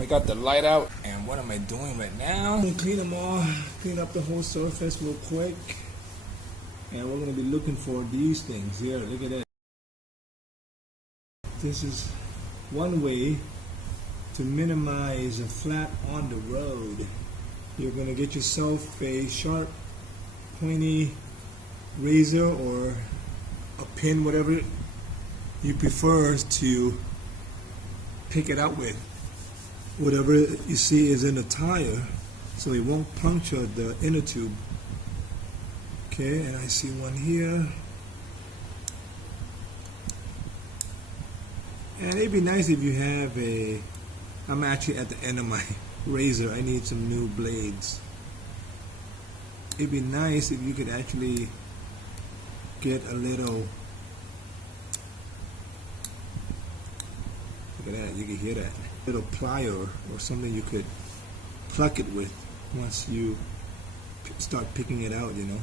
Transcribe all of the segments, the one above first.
I got the light out, and what am I doing right now? I'm gonna clean them all, clean up the whole surface real quick. And we're gonna be looking for these things here. Look at that. This is one way to minimize a flat on the road. You're gonna get yourself a sharp, pointy razor or a pin, whatever you prefer to pick it out with. Whatever you see is in the tire, so it won't puncture the inner tube. Okay, and I see one here. And it'd be nice if you have a, I'm actually at the end of my razor. I need some new blades. It'd be nice if you could actually get a little, look at that, you can hear that. Little plier or something you could pluck it with once you start picking it out, you know.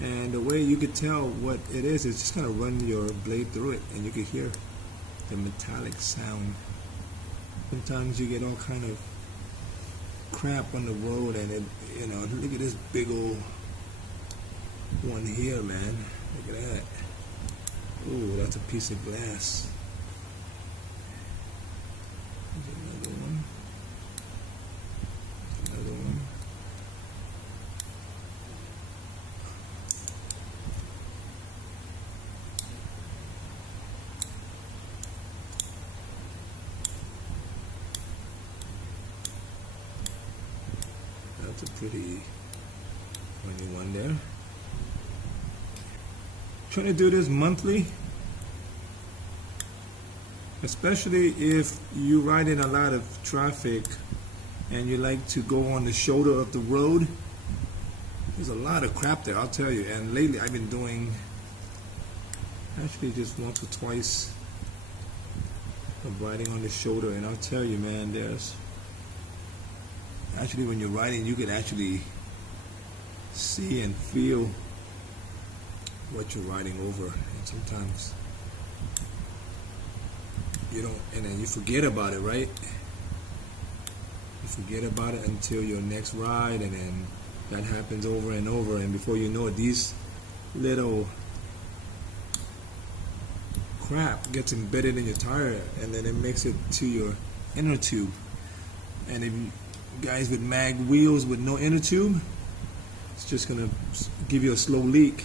And the way you could tell what it is just kind of run your blade through it and you can hear the metallic sound. Sometimes you get all kind of crap on the road and it, you know, look at this big old one here, man. Look at that. Ooh, that's a piece of glass. Another one. Another one. That's a pretty funny one there. Trying to do this monthly, especially if you ride in a lot of traffic and you like to go on the shoulder of the road. There's a lot of crap there, I'll tell you. And lately I've been doing actually just once or twice of riding on the shoulder, and I'll tell you, man, there's actually, when you're riding, you can actually see and feel what you're riding over, and sometimes you don't, and then you forget about it, right? You forget about it until your next ride, and then that happens over and over, and before you know it, these little crap gets embedded in your tire, and then it makes it to your inner tube. And if you guys with mag wheels with no inner tube, it's just gonna give you a slow leak.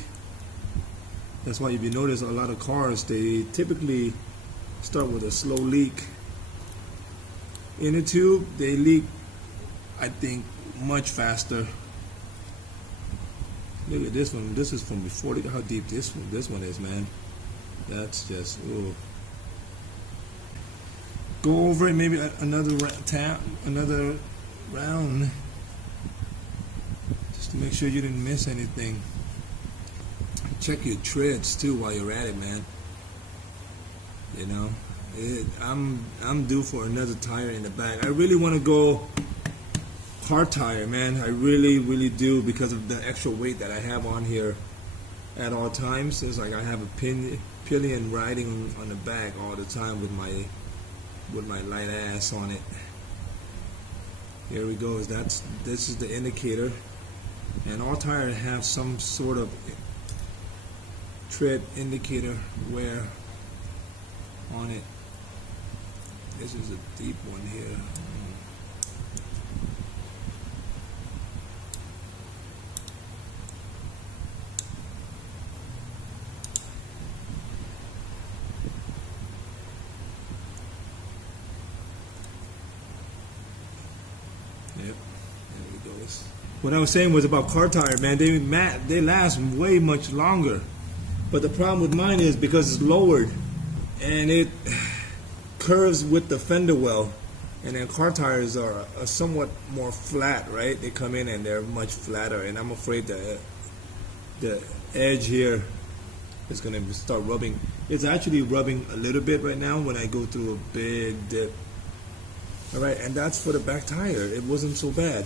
That's why if you notice a lot of cars, they typically start with a slow leak. Inner tube, they leak, I think, much faster. Look at this one. This is from before. Look at how deep this one is, man. That's just, ooh. Go over it maybe another round, just to make sure you didn't miss anything. Check your treads too while you're at it, man. You know, I'm due for another tire in the back. I really want to go hard tire, man. I really do, because of the extra weight that I have on here at all times. It's like I have a pillion riding on the back all the time with my light ass on it. Here we go. This is the indicator, and all tires have some sort of tread indicator wear on it. This is a deep one here. Yep, there we go. What I was saying was about car tire, man. They last way much longer. But the problem with mine is because it's lowered and it curves with the fender well, and then car tires are somewhat more flat, right? They come in and they're much flatter, and I'm afraid that the edge here is going to start rubbing. It's actually rubbing a little bit right now when I go through a big dip. All right, and that's for the back tire. It wasn't so bad.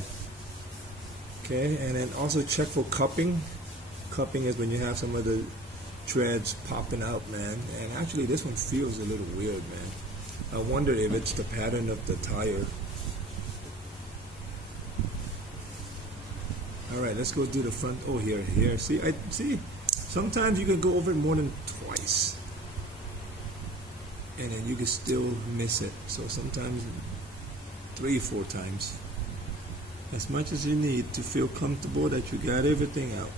Okay, and then also check for cupping. Cupping is when you have some of the treads popping out, man. And actually this one feels a little weird, man. I wonder if it's the pattern of the tire. All right, let's go do the front. Oh, here. See, sometimes you can go over it more than twice, and then you can still miss it. So sometimes 3, 4 times, as much as you need to feel comfortable that you got everything out.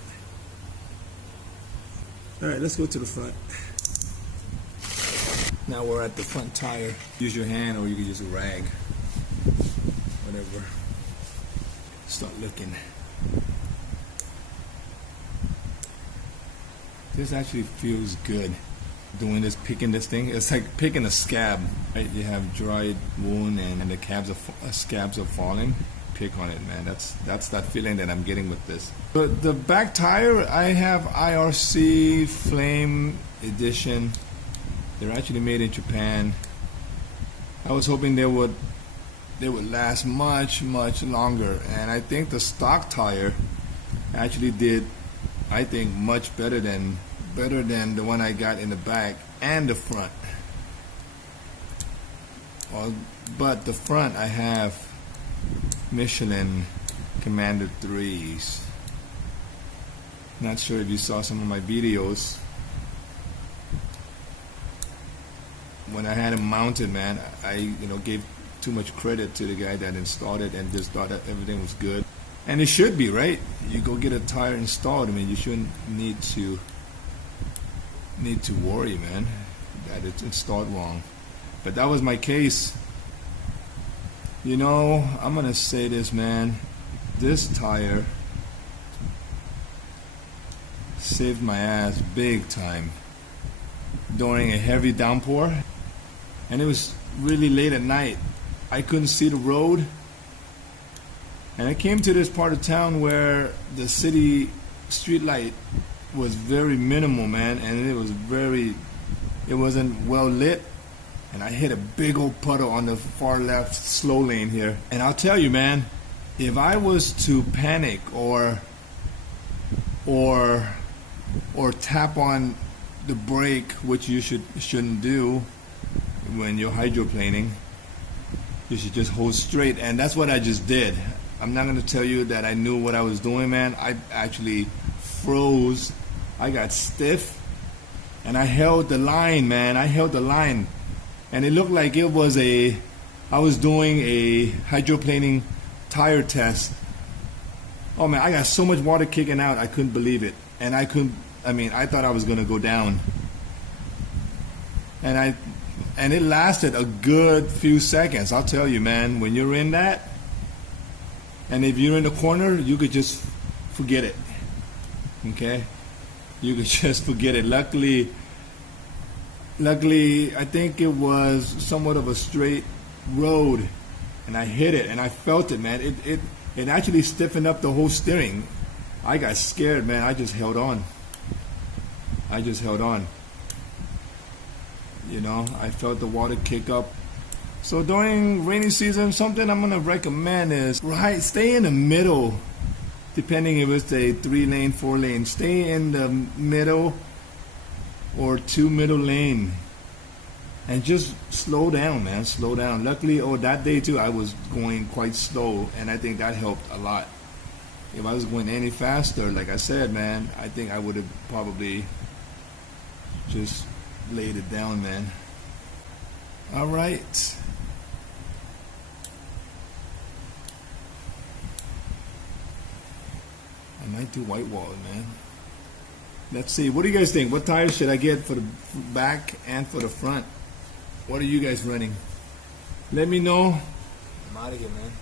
All right, let's go to the front. Now we're at the front tire. Use your hand, or you can use a rag, whatever. Start looking. This actually feels good. Doing this, picking this thing, it's like picking a scab. Right? You have dried wound and the scabs are falling. Pick on it, man. That's that feeling that I'm getting with this. But the back tire, I have IRC Flame Edition. They're actually made in Japan. I was hoping they would last much longer, and I think the stock tire actually did, I think, much better than the one I got in the back and the front. Well, but the front I have Michelin Commander 3s. Not sure if you saw some of my videos. When I had them mounted, man, I gave too much credit to the guy that installed it and just thought that everything was good. And it should be, right? You go get a tire installed, I mean, you shouldn't need to worry, man, that it's installed wrong. But that was my case. I'm gonna say this, man. This tire saved my ass big time during a heavy downpour, and it was really late at night. I couldn't see the road, and I came to this part of town where the city street light was very minimal, man, and it wasn't well lit, and I hit a big old puddle on the far left slow lane here. And I'll tell you, man, if I was to panic or tap on the brake, which you shouldn't do when you're hydroplaning, you should just hold straight, and that's what I just did. I'm not going to tell you that I knew what I was doing, man. I actually froze. I got stiff, and I held the line, man. I held the line, and it looked like I was doing a hydroplaning tire test. Oh man, I got so much water kicking out, I couldn't believe it. And I thought I was gonna go down. And it lasted a good few seconds. I'll tell you, man, when you're in that, and if you're in the corner, you could just forget it. Okay? You could just forget it. Luckily, I think it was somewhat of a straight road, and I hit it, and I felt it, man. It actually stiffened up the whole steering. I got scared, man. I just held on. I felt the water kick up. So during rainy season, something I'm gonna recommend is stay in the middle. Depending if it's a 3-lane, 4-lane, stay in the middle or 2 middle lane, and just slow down, man. Slow down. Luckily, that day too, I was going quite slow, and I think that helped a lot. If I was going any faster, like I said, man, I think I would have probably just laid it down, man. All right. I might do white wall, man. Let's see. What do you guys think? What tires should I get for the back and for the front? What are you guys running? Let me know. I'm out of here, man.